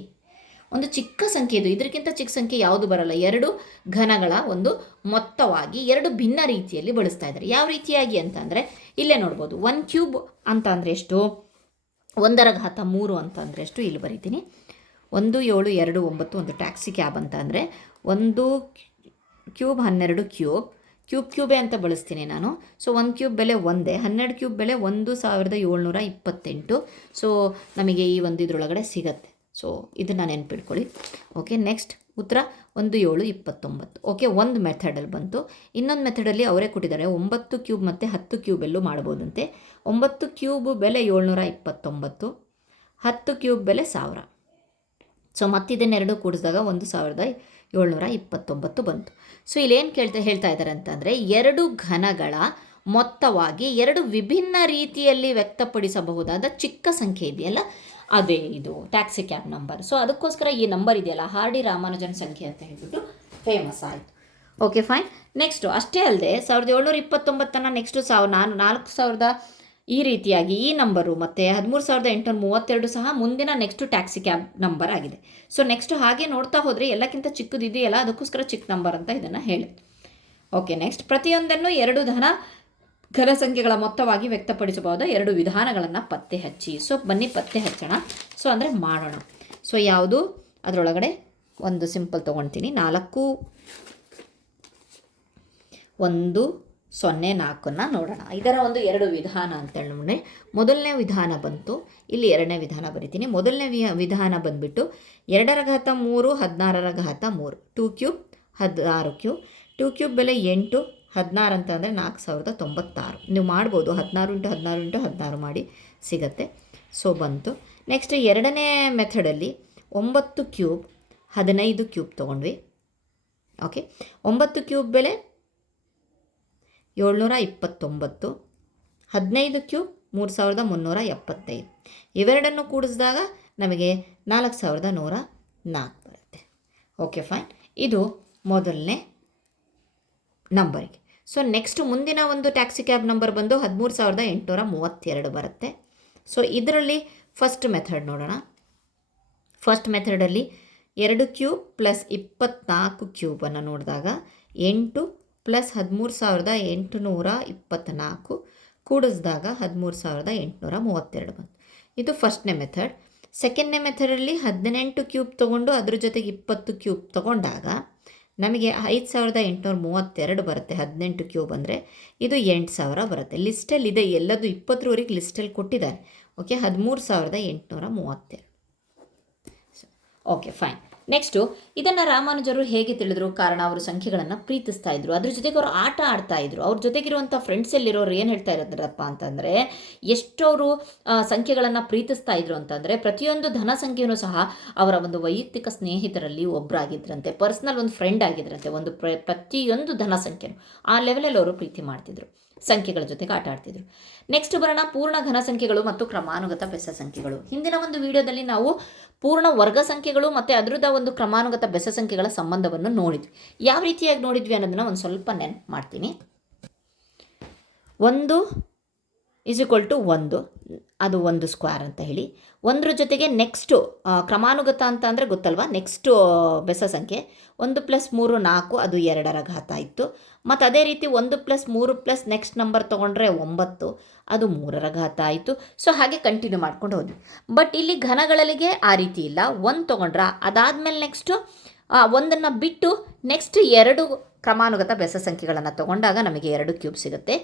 ಒಂದು ಚಿಕ್ಕ ಸಂಖ್ಯೆ ಇದು, ಇದಕ್ಕಿಂತ ಚಿಕ್ಕ ಸಂಖ್ಯೆ ಯಾವುದು ಬರಲ್ಲ. ಎರಡು ಘನಗಳ ಒಂದು ಮೊತ್ತವಾಗಿ ಎರಡು ಭಿನ್ನ ರೀತಿಯಲ್ಲಿ ಬಳಸ್ತಾ ಇದ್ದಾರೆ. ಯಾವ ರೀತಿಯಾಗಿ ಅಂತಂದರೆ ಇಲ್ಲೇ ನೋಡ್ಬೋದು. 1 ಕ್ಯೂಬ್ ಅಂತ ಅಂದರೆ ಎಷ್ಟು, 1⁻³ ಅಂತ ಅಂದರೆ ಎಷ್ಟು, ಇಲ್ಲಿ ಬರೀತೀನಿ. 1 7 2 9 ಒಂದು ಟ್ಯಾಕ್ಸಿ ಕ್ಯಾಬ್ ಅಂತ ಅಂದರೆ 1 ಕ್ಯೂಬ್ 12 ಕ್ಯೂಬೇ ಅಂತ ಬಳಸ್ತೀನಿ ನಾನು. ಸೊ 1 ಕ್ಯೂಬ್ ಬೆಲೆ ಒಂದೇ, 12 ಕ್ಯೂಬ್ ಬೆಲೆ 1728. ಸೊ ನಮಗೆ ಈ ಒಂದು ಇದರೊಳಗಡೆ ಸಿಗತ್ತೆ. ಸೊ ಇದನ್ನು ನೆನ್ಪಿಟ್ಕೊಳ್ಳಿ. ಓಕೆ, ನೆಕ್ಸ್ಟ್ ಉತ್ತರ 1 7 29. ಓಕೆ, ಒಂದು ಮೆಥಡಲ್ಲಿ ಬಂತು. ಇನ್ನೊಂದು ಮೆಥಡಲ್ಲಿ ಅವರೇ ಕೊಟ್ಟಿದ್ದಾರೆ 9 ಕ್ಯೂಬ್ ಮತ್ತು 10 ಕ್ಯೂಬೆಲ್ಲೂ ಮಾಡ್ಬೋದಂತೆ. 9 ಕ್ಯೂಬ್ ಬೆಲೆ 729, 10 ಕ್ಯೂಬ್ ಬೆಲೆ 1000. ಸೊ ಮತ್ತಿದನ್ನೆರಡು ಕೂಡಿಸಿದಾಗ 1729 ಬಂತು. ಸೊ ಇಲ್ಲೇನು ಹೇಳ್ತಾ ಇದ್ದಾರೆ ಅಂತಂದರೆ ಎರಡು ಘನಗಳ ಮೊತ್ತವಾಗಿ ಎರಡು ವಿಭಿನ್ನ ರೀತಿಯಲ್ಲಿ ವ್ಯಕ್ತಪಡಿಸಬಹುದಾದ ಚಿಕ್ಕ ಸಂಖ್ಯೆ ಇದೆಯಲ್ಲ, ಅದೇ ಇದು ಟ್ಯಾಕ್ಸಿ ಕ್ಯಾಬ್ ನಂಬರ್. ಸೊ ಅದಕ್ಕೋಸ್ಕರ ಈ ನಂಬರ್ ಇದೆಯಲ್ಲ ಹಾರ್ಡಿ ರಾಮಾನುಜನ್ ಸಂಖ್ಯೆ ಅಂತ ಹೇಳ್ಬಿಟ್ಟು ಫೇಮಸ್ ಆಯಿತು. Okay fine. ನೆಕ್ಸ್ಟು ಅಷ್ಟೇ ಅಲ್ಲದೆ 1729 ನೆಕ್ಸ್ಟು 4000 ಈ ರೀತಿಯಾಗಿ ಈ ನಂಬರು ಮತ್ತು 13832 ಸಹ ಮುಂದಿನ ನೆಕ್ಸ್ಟು ಟ್ಯಾಕ್ಸಿ ಕ್ಯಾಬ್ ನಂಬರ್ ಆಗಿದೆ. ಸೊ ನೆಕ್ಸ್ಟ್ ಹಾಗೆ ನೋಡ್ತಾ ಹೋದರೆ ಎಲ್ಲಕ್ಕಿಂತ ಚಿಕ್ಕದಿದೆಯಲ್ಲ, ಅದಕ್ಕೋಸ್ಕರ ಚಿಕ್ಕ ನಂಬರ್ ಅಂತ ಇದನ್ನು ಹೇಳಿ. ಓಕೆ, ನೆಕ್ಸ್ಟ್ ಪ್ರತಿಯೊಂದನ್ನು ಎರಡು ಘನ ಸಂಖ್ಯೆಗಳ ಮೊತ್ತವಾಗಿ ವ್ಯಕ್ತಪಡಿಸಬಹುದಾದ ಎರಡು ವಿಧಾನಗಳನ್ನು ಪತ್ತೆ ಹಚ್ಚಿ. ಸೊ ಬನ್ನಿ ಪತ್ತೆ ಹಚ್ಚೋಣ. ಸೊ ಅಂದರೆ ಮಾಡೋಣ. ಸೊ ಯಾವುದು ಅದರೊಳಗಡೆ ಒಂದು ಸಿಂಪಲ್ ತೊಗೊಳ್ತೀನಿ. 4 1 0 4 ನೋಡೋಣ. ಇದರ ಒಂದು ಎರಡು ವಿಧಾನ ಅಂತೇಳಿ ನೋಡಿ. ಮೊದಲನೇ ವಿಧಾನ ಬಂತು, ಇಲ್ಲಿ ಎರಡನೇ ವಿಧಾನ ಬರಿತೀನಿ. ಮೊದಲನೇ ವಿಧಾನ ಬಂದುಬಿಟ್ಟು 2⁻³ 16⁻³ 2 ಕ್ಯೂಬ್ 16 ಕ್ಯೂಬ್. 2 ಕ್ಯೂಬ್ ಬೆಲೆ 8, 16 ಅಂತ ಅಂದರೆ 4096. ನೀವು ಮಾಡ್ಬೋದು, 16 × 16 × 16 ಮಾಡಿ ಸಿಗತ್ತೆ. ಸೊ ಬಂತು. ನೆಕ್ಸ್ಟ್ ಎರಡನೇ ಮೆಥಡಲ್ಲಿ 9 ಕ್ಯೂಬ್ 15 ಕ್ಯೂಬ್ ತೊಗೊಂಡ್ವಿ. ಓಕೆ, 9 ಕ್ಯೂಬ್ ಬೆಲೆ 729, 15 ಕ್ಯೂಬ್ 3375. ಇವೆರಡನ್ನು ಕೂಡಿಸಿದಾಗ ನಮಗೆ 4104 ಬರುತ್ತೆ. Okay fine. ಇದು ಮೊದಲನೇ ನಂಬರಿಗೆ. ಸೊ ನೆಕ್ಸ್ಟ್ ಮುಂದಿನ ಒಂದು ಟ್ಯಾಕ್ಸಿ ಕ್ಯಾಬ್ ನಂಬರ್ ಬಂದು 13832 ಬರುತ್ತೆ. ಸೊ ಇದರಲ್ಲಿ ಫಸ್ಟ್ ಮೆಥಡ್ ನೋಡೋಣ. ಫಸ್ಟ್ ಮೆಥಡಲ್ಲಿ 2 ಕ್ಯೂಬ್ ಪ್ಲಸ್ 24 ಕ್ಯೂಬನ್ನು ನೋಡಿದಾಗ 8 ಪ್ಲಸ್ 13824 ಕೂಡಿಸಿದಾಗ 13832 ಬಂತು. ಇದು ಫಸ್ಟ್ನೇ ಮೆಥಡ್. ಸೆಕೆಂಡ್ನೇ ಮೆಥಡಲ್ಲಿ 18 ಕ್ಯೂಬ್ ತೊಗೊಂಡು ಅದ್ರ ಜೊತೆಗೆ 20 ಕ್ಯೂಬ್ ತೊಗೊಂಡಾಗ ನಮಗೆ 5832 ಬರುತ್ತೆ. 18 ಕ್ಯೂಬ್ ಅಂದರೆ ಇದು 8000 ಬರುತ್ತೆ. ಲಿಸ್ಟಲ್ಲಿದೆ ಎಲ್ಲದು 20ರವರೆಗೆ ಲಿಸ್ಟಲ್ಲಿ ಕೊಟ್ಟಿದ್ದಾರೆ. ಓಕೆ, 13832. Okay fine. ನೆಕ್ಸ್ಟು ಇದನ್ನು ರಾಮಾನುಜರು ಹೇಗೆ ತಿಳಿದ್ರು? ಕಾರಣ ಅವರು ಸಂಖ್ಯೆಗಳನ್ನು ಪ್ರೀತಿಸ್ತಾ ಇದ್ರು, ಅದ್ರ ಜೊತೆಗೆ ಅವರು ಆಟ ಆಡ್ತಾ ಇದ್ರು. ಅವ್ರ ಜೊತೆಗಿರುವಂಥ ಫ್ರೆಂಡ್ಸಲ್ಲಿರೋರು ಏನು ಹೇಳ್ತಾ ಇರೋದ್ರಪ್ಪ ಅಂತಂದರೆ, ಎಷ್ಟು ಅವರು ಸಂಖ್ಯೆಗಳನ್ನು ಪ್ರೀತಿಸ್ತಾ ಇದ್ರು ಅಂತಂದರೆ ಪ್ರತಿಯೊಂದು ಧನ ಸಂಖ್ಯೆಯೂ ಸಹ ಅವರ ಒಂದು ವೈಯಕ್ತಿಕ ಸ್ನೇಹಿತರಲ್ಲಿ ಒಬ್ಬರಾಗಿದ್ದರಂತೆ, ಪರ್ಸ್ನಲ್ ಒಂದು ಫ್ರೆಂಡ್ ಆಗಿದ್ರಂತೆ. ಒಂದು ಪ್ರತಿಯೊಂದು ಧನ ಸಂಖ್ಯೆನೂ ಆ ಲೆವೆಲಲ್ಲಿ ಅವರು ಪ್ರೀತಿ ಮಾಡ್ತಿದ್ರು, ಸಂಖ್ಯೆಗಳ ಜೊತೆಗೆ ಆಟ ಆಡ್ತಿದ್ರು. ನೆಕ್ಸ್ಟ್ ಬರೋಣ ಪೂರ್ಣ ಘನ ಸಂಖ್ಯೆಗಳು ಮತ್ತು ಕ್ರಮಾನುಗತ ಬೆಸ ಸಂಖ್ಯೆಗಳು. ಹಿಂದಿನ ಒಂದು ವಿಡಿಯೋದಲ್ಲಿ ನಾವು ಪೂರ್ಣ ವರ್ಗ ಸಂಖ್ಯೆಗಳು ಮತ್ತು ಅದರದ ಒಂದು ಕ್ರಮಾನುಗತ ಬೆಸ ಸಂಖ್ಯೆಗಳ ಸಂಬಂಧವನ್ನು ನೋಡಿದ್ವಿ. ಯಾವ ರೀತಿಯಾಗಿ ನೋಡಿದ್ವಿ ಅನ್ನೋದನ್ನು ಒಂದು ಸ್ವಲ್ಪ ನೆನಪು ಮಾಡ್ತೀನಿ. 1 = 1, ಅದು 1 ಸ್ಕ್ವೇರ್ ಅಂತ ಹೇಳಿ. ಒಂದರ ಜೊತೆಗೆ ನೆಕ್ಸ್ಟು ಕ್ರಮಾನುಗತ ಅಂತ ಅಂದರೆ ಗೊತ್ತಲ್ವಾ, ನೆಕ್ಸ್ಟು ಬೆಸ ಸಂಖ್ಯೆ 1 + 3 4, ಅದು 2ರ ಘಾತ ಆಯಿತು. ಮತ್ತು ಅದೇ ರೀತಿ 1 + 3 + ನೆಕ್ಸ್ಟ್ ನಂಬರ್ ತೊಗೊಂಡ್ರೆ 9, ಅದು 3ರ ಘಾತ ಆಯಿತು. ಸೊ ಹಾಗೆ ಕಂಟಿನ್ಯೂ ಮಾಡ್ಕೊಂಡು ಹೋದ್ವಿ. ಬಟ್ ಇಲ್ಲಿ ಘನಗಳಿಗೆ ಆ ರೀತಿ ಇಲ್ಲ. 1 ತೊಗೊಂಡ್ರ ಅದಾದಮೇಲೆ ನೆಕ್ಸ್ಟು 1 ಬಿಟ್ಟು ನೆಕ್ಸ್ಟ್ 2 ಕ್ರಮಾನುಗತ ಬೆಸ ಸಂಖ್ಯೆಗಳನ್ನು ತೊಗೊಂಡಾಗ ನಮಗೆ 2 ಕ್ಯೂಬ್ ಸಿಗುತ್ತೆ.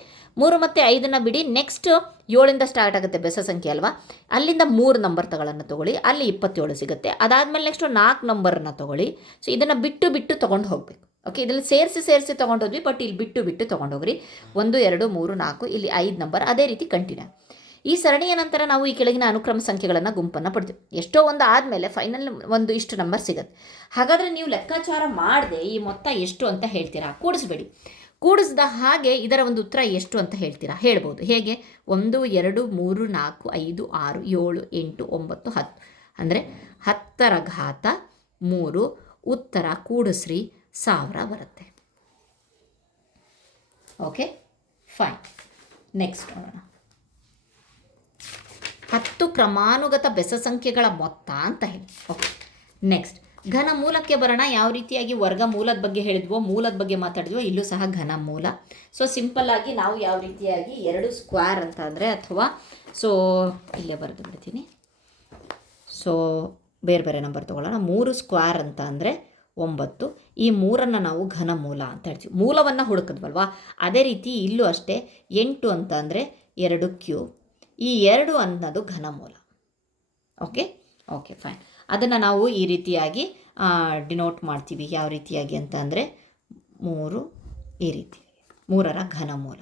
3 ಮತ್ತು 5 ಬಿಡಿ, ನೆಕ್ಸ್ಟ್ 7ಇಂದ ಸ್ಟಾರ್ಟ್ ಆಗುತ್ತೆ ಬೆಸ ಸಂಖ್ಯೆ ಅಲ್ವಾ, ಅಲ್ಲಿಂದ 3 ನಂಬರ್ಗಳನ್ನು ತೊಗೊಳ್ಳಿ, ಅಲ್ಲಿ 27 ಸಿಗುತ್ತೆ. ಅದಾದಮೇಲೆ ನೆಕ್ಸ್ಟು 4 ನಂಬರನ್ನು ತೊಗೊಳ್ಳಿ. ಸೊ ಇದನ್ನು ಬಿಟ್ಟು ತೊಗೊಂಡು ಹೋಗಬೇಕು. ಓಕೆ, ಇದರಲ್ಲಿ ಸೇರಿಸಿ ತೊಗೊಂಡೋದ್ವಿ, ಬಟ್ ಇಲ್ಲಿ ಬಿಟ್ಟು ತೊಗೊಂಡೋಗ್ರಿ. 1 2 3 4, ಇಲ್ಲಿ 5 ನಂಬರ್, ಅದೇ ರೀತಿ ಕಂಟಿನ್ಯೂ. ಈ ಸರಣಿಯ ನಂತರ ನಾವು ಈ ಕೆಳಗಿನ ಅನುಕ್ರಮ ಸಂಖ್ಯೆಗಳನ್ನು ಗುಂಪನ್ನು ಪಡ್ತೀವಿ. ಎಷ್ಟೋ ಒಂದು ಆದಮೇಲೆ ಫೈನಲ್ ಒಂದು ಇಷ್ಟು ನಂಬರ್ ಸಿಗುತ್ತೆ. ಹಾಗಾದರೆ ನೀವು ಲೆಕ್ಕಾಚಾರ ಮಾಡದೆ ಈ ಮೊತ್ತ ಎಷ್ಟು ಅಂತ ಹೇಳ್ತೀರಾ, ಕೂಡಿಸ್ಬೇಡಿ. ಕೂಡಿಸಿದ ಹಾಗೆ ಇದರ ಒಂದು ಉತ್ತರ ಎಷ್ಟು ಅಂತ ಹೇಳ್ತೀರಾ, ಹೇಳ್ಬೋದು. ಹೇಗೆ? 1 2 3 4 5 6 7 8 9 10 ಅಂದರೆ 10ರ ಘಾತ 3. ಉತ್ತರ ಕೂಡಿಸ್ರಿ 1000 ಬರುತ್ತೆ. Okay fine. ನೆಕ್ಸ್ಟ್ ನೋಡೋಣ. 10 ಕ್ರಮಾನುಗತ ಬೆಸ ಸಂಖ್ಯೆಗಳ ಮೊತ್ತ ಅಂತ ಹೇಳಿ. ಓಕೆ, ನೆಕ್ಸ್ಟ್ ಘನ ಮೂಲಕ್ಕೆ ಬರೋಣ. ಯಾವ ರೀತಿಯಾಗಿ ವರ್ಗಮೂಲದ ಬಗ್ಗೆ ಹೇಳಿದ್ವೋ, ಮೂಲದ ಬಗ್ಗೆ ಮಾತಾಡಿದ್ವೋ, ಇಲ್ಲೂ ಸಹ ಘನ ಮೂಲ. ಸೊ ಸಿಂಪಲ್ ಆಗಿ ನಾವು ಯಾವ ರೀತಿಯಾಗಿ 2 ಸ್ಕ್ವೇರ್ ಅಂತ ಅಂದರೆ, ಅಥವಾ ಸೊ ಇಲ್ಲೇ ಬರೆದು ಬಿಡ್ತೀನಿ. ಸೊ ಬೇರೆ ಬೇರೆ ನಂಬರ್ ತೊಗೊಳ್ಳೋಣ. 3 ಸ್ಕ್ವೇರ್ ಅಂತ ಅಂದರೆ 9. ಈ 3 ನಾವು ಘನಮೂಲ ಅಂತ ಹೇಳ್ತೀವಿ. ಮೂಲವನ್ನು ಹುಡುಕಿದ್ವಲ್ವಾ, ಅದೇ ರೀತಿ ಇಲ್ಲೂ ಅಷ್ಟೇ 8 ಅಂತ ಅಂದರೆ 2 ಕ್ಯೂಬ್. ಈ 2 ಅನ್ನೋದು ಘನಮೂಲ. Okay fine. ಅದನ್ನು ನಾವು ಈ ರೀತಿಯಾಗಿ ಡಿನೋಟ್ ಮಾಡ್ತೀವಿ. ಯಾವ ರೀತಿಯಾಗಿ ಅಂತ ಅಂದರೆ 3 ಈ ರೀತಿ 3ರ ಘನಮೂಲ.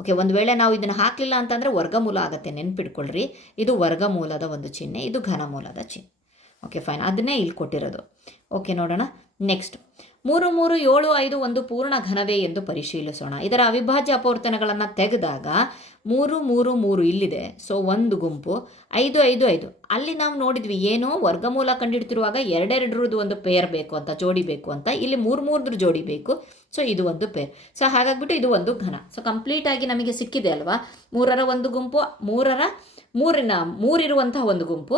ಓಕೆ, ಒಂದು ವೇಳೆ ನಾವು ಇದನ್ನು ಹಾಕಲಿಲ್ಲ ಅಂತಂದರೆ ವರ್ಗಮೂಲ ಆಗುತ್ತೆ, ನೆನ್ಪಿಟ್ಕೊಳ್ರಿ. ಇದು ವರ್ಗಮೂಲದ ಒಂದು ಚಿಹ್ನೆ, ಇದು ಘನಮೂಲದ ಚಿಹ್ನೆ. ಓಕೆ ಫೈನ್, ಅದನ್ನೇ ಇಲ್ಲಿ ಕೊಟ್ಟಿರೋದು. ಓಕೆ, ನೋಡೋಣ. ನೆಕ್ಸ್ಟ್ 3, 3, 7, 5 ಒಂದು ಪೂರ್ಣ ಘನವೇ ಎಂದು ಪರಿಶೀಲಿಸೋಣ. ಇದರ ಅವಿಭಾಜ್ಯ ಅಪವರ್ತನಗಳನ್ನು ತೆಗೆದಾಗ 3, 3, 3 ಇಲ್ಲಿದೆ. ಸೊ ಒಂದು ಗುಂಪು 5, 5, 5. ಅಲ್ಲಿ ನಾವು ನೋಡಿದ್ವಿ ಏನೋ ವರ್ಗಮೂಲ ಕಂಡುಹಿಡ್ತಿರುವಾಗ 2 ಒಂದು ಪೇರ್ ಬೇಕು ಅಂತ, ಜೋಡಿ ಬೇಕು ಅಂತ. ಇಲ್ಲಿ 3 ಜೋಡಿ ಬೇಕು. ಸೊ ಇದು ಒಂದು ಪೇರ್. ಸೊ ಹಾಗಾಗ್ಬಿಟ್ಟು ಇದು ಒಂದು ಘನ. ಸೊ ಕಂಪ್ಲೀಟಾಗಿ ನಮಗೆ ಸಿಕ್ಕಿದೆ ಅಲ್ವಾ. 3ರ ಒಂದು ಗುಂಪು, 3 ಇರುವಂತಹ ಒಂದು ಗುಂಪು,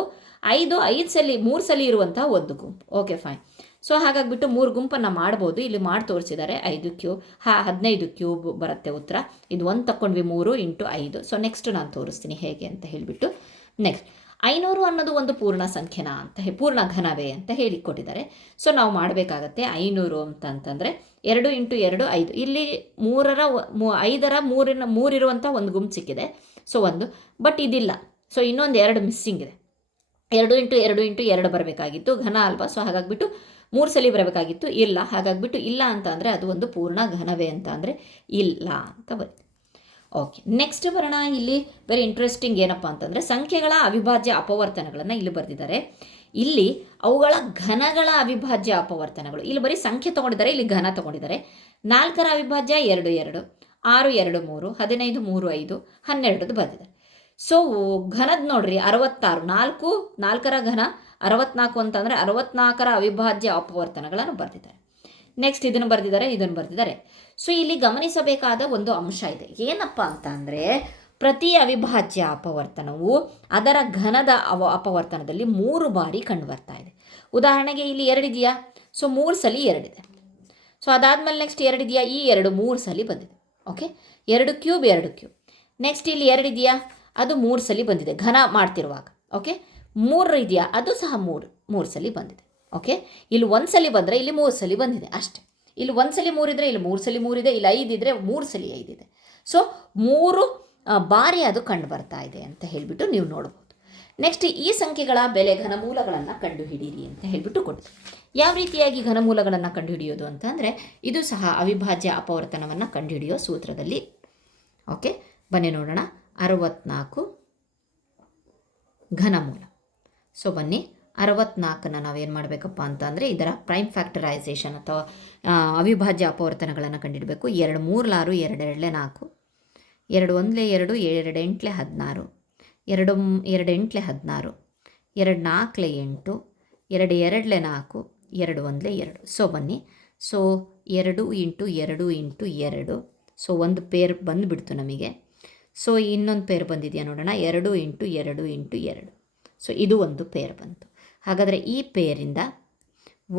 5 ಸಲ 3 ಸಲ ಇರುವಂತಹ ಒಂದು ಗುಂಪು. Okay fine. ಸೊ ಹಾಗಾಗ್ಬಿಟ್ಟು 3 ಗುಂಪನ್ನು ಮಾಡ್ಬೋದು. ಇಲ್ಲಿ ಮಾಡಿ ತೋರಿಸಿದ್ದಾರೆ. 5 ಕ್ಯೂಬ್ 15 ಕ್ಯೂಬ್ ಬರುತ್ತೆ ಉತ್ತರ. ಇದು 1 ತಗೊಂಡ್ವಿ, 3 × 5. ಸೊ ನೆಕ್ಸ್ಟ್ ನಾನು ತೋರಿಸ್ತೀನಿ ಹೇಗೆ ಅಂತ ಹೇಳಿಬಿಟ್ಟು. ನೆಕ್ಸ್ಟ್ 500 ಅನ್ನೋದು ಒಂದು ಪೂರ್ಣ ಸಂಖ್ಯೆನಾ ಅಂತ ಪೂರ್ಣ ಘನವೇ ಅಂತ ಹೇಳಿಕೊಟ್ಟಿದ್ದಾರೆ. ಸೊ ನಾವು ಮಾಡಬೇಕಾಗತ್ತೆ. 500 ಅಂತಂದರೆ 2 × 2 5. ಇಲ್ಲಿ 5ರ 3 ಇರುವಂಥ ಒಂದು ಗುಂಪು ಸಿಕ್ಕಿದೆ. ಸೊ ಒಂದು, ಬಟ್ ಇದಿಲ್ಲ. ಸೊ ಇನ್ನೊಂದು 2 ಮಿಸ್ಸಿಂಗ್ ಇದೆ. 2 × 2 × 2 ಬರಬೇಕಾಗಿತ್ತು, ಘನ ಅಲ್ವಾ. ಸೊ ಹಾಗಾಗ್ಬಿಟ್ಟು 3 ಸಲ ಬರಬೇಕಾಗಿತ್ತು, ಇಲ್ಲ. ಹಾಗಾಗ್ಬಿಟ್ಟು ಇಲ್ಲ ಅಂತ ಅಂದರೆ ಅದು ಒಂದು ಪೂರ್ಣ ಘನವೇ ಅಂತ ಅಂದರೆ ಇಲ್ಲ ಅಂತ ಬರುತ್ತೆ. ಓಕೆ, ನೆಕ್ಸ್ಟ್ ಬರೋಣ. ಇಲ್ಲಿ ವೆರಿ ಇಂಟ್ರೆಸ್ಟಿಂಗ್ ಏನಪ್ಪ ಅಂತಂದರೆ ಸಂಖ್ಯೆಗಳ ಅವಿಭಾಜ್ಯ ಅಪವರ್ತನಗಳನ್ನು ಇಲ್ಲಿ ಬರೆದಿದ್ದಾರೆ. ಇಲ್ಲಿ ಅವುಗಳ ಘನಗಳ ಅವಿಭಾಜ್ಯ ಅಪವರ್ತನಗಳು. ಇಲ್ಲಿ ಬರೀ ಸಂಖ್ಯೆ ತೊಗೊಂಡಿದ್ದಾರೆ, ಇಲ್ಲಿ ಘನ ತೊಗೊಂಡಿದ್ದಾರೆ. 4ರ ಅವಿಭಾಜ್ಯ 2, 2, 6, 2, 3, 15, 3, 5, 12 ಬರೆದಿದ್ದಾರೆ. ಸೊ ಘನದ ನೋಡ್ರಿ 66. 4ರ ಘನ 64 ಅಂತಂದರೆ 64ರ ಅವಿಭಾಜ್ಯ ಅಪವರ್ತನಗಳನ್ನು ಬರೆದಿದ್ದಾರೆ. ನೆಕ್ಸ್ಟ್ ಇದನ್ನು ಬರೆದಿದ್ದಾರೆ. ಸೊ ಇಲ್ಲಿ ಗಮನಿಸಬೇಕಾದ ಒಂದು ಅಂಶ ಇದೆ. ಏನಪ್ಪ ಅಂತ ಅಂದರೆ ಪ್ರತಿ ಅವಿಭಾಜ್ಯ ಅಪವರ್ತನವು ಅದರ ಘನದ ಅಪವರ್ತನದಲ್ಲಿ 3 ಬಾರಿ ಕಂಡು ಬರ್ತಾ ಇದೆ. ಉದಾಹರಣೆಗೆ ಇಲ್ಲಿ 2 ಇದೆಯಾ, ಸೊ 3 ಸಲ 2 ಇದೆ. ಸೊ ಅದಾದಮೇಲೆ ನೆಕ್ಸ್ಟ್ 2 ಇದೆಯಾ, ಈ 2 3 ಸಲ ಬಂದಿದೆ. Okay, 2 cube 2 cube. ನೆಕ್ಸ್ಟ್ ಇಲ್ಲಿ 2 ಇದೆಯಾ, ಅದು 3 ಸಲ ಬಂದಿದೆ ಘನ ಮಾಡ್ತಿರುವಾಗ. ಓಕೆ, 3 ಇದೆಯಾ, ಅದು ಸಹ 3 ಸಲ ಬಂದಿದೆ. ಓಕೆ, ಇಲ್ಲಿ 1 ಸಲ ಬಂದರೆ ಇಲ್ಲಿ 3 ಸಲ ಬಂದಿದೆ ಅಷ್ಟೇ. ಇಲ್ಲಿ 1 ಸಲ 3 ಇದ್ದರೆ ಇಲ್ಲಿ 3 ಸಲ 3 ಇದೆ, ಇಲ್ಲಿ 5 ಇದ್ದರೆ 3 ಸಲ 5 ಇದೆ. ಸೊ 3 ಬಾರಿ ಅದು ಕಂಡು ಬರ್ತಾ ಇದೆ ಅಂತ ಹೇಳಿಬಿಟ್ಟು ನೀವು ನೋಡ್ಬೋದು. ನೆಕ್ಸ್ಟ್ ಈ ಸಂಖ್ಯೆಗಳ ಬೆಲೆ ಘನಮೂಲಗಳನ್ನು ಕಂಡುಹಿಡಿಯಿರಿ ಅಂತ ಹೇಳಿಬಿಟ್ಟು ಕೊಡ್ತೀವಿ. ಯಾವ ರೀತಿಯಾಗಿ ಘನಮೂಲಗಳನ್ನು ಕಂಡುಹಿಡಿಯೋದು ಅಂತಂದರೆ ಇದು ಸಹ ಅವಿಭಾಜ್ಯ ಅಪವರ್ತನವನ್ನು ಕಂಡುಹಿಡಿಯೋ ಸೂತ್ರದಲ್ಲಿ. ಓಕೆ, ಬನ್ನಿ ನೋಡೋಣ. 64 ಘನಮೂಲ. ಸೊ ಬನ್ನಿ 64ನ ನಾವೇನು ಮಾಡಬೇಕಪ್ಪ ಅಂತಂದರೆ ಇದರ ಪ್ರೈಮ್ ಫ್ಯಾಕ್ಟರೈಸೇಷನ್ ಅಥವಾ ಅವಿಭಾಜ್ಯ ಅಪವರ್ತನಗಳನ್ನು ಕಂಡುಹಿಡಬೇಕು. 2 3 6, 2 2 4, 2 1 2, 2 8 16, 2 2 8 16, 2 4 8, 2 2 4, 2 1 2. ಸೊ ಬನ್ನಿ, ಸೊ 2 × 2 × 2. ಸೊ ಒಂದು ಪೇರ್ ಬಂದುಬಿಡ್ತು ನಮಗೆ. ಸೊ ಇನ್ನೊಂದು ಪೇರ್ ಬಂದಿದೆಯಾ ನೋಡೋಣ. 2 × 2 × 2. ಸೊ ಇದು ಒಂದು ಪೇರ್ ಬಂತು. ಹಾಗಾದರೆ ಈ ಪೇರಿಂದ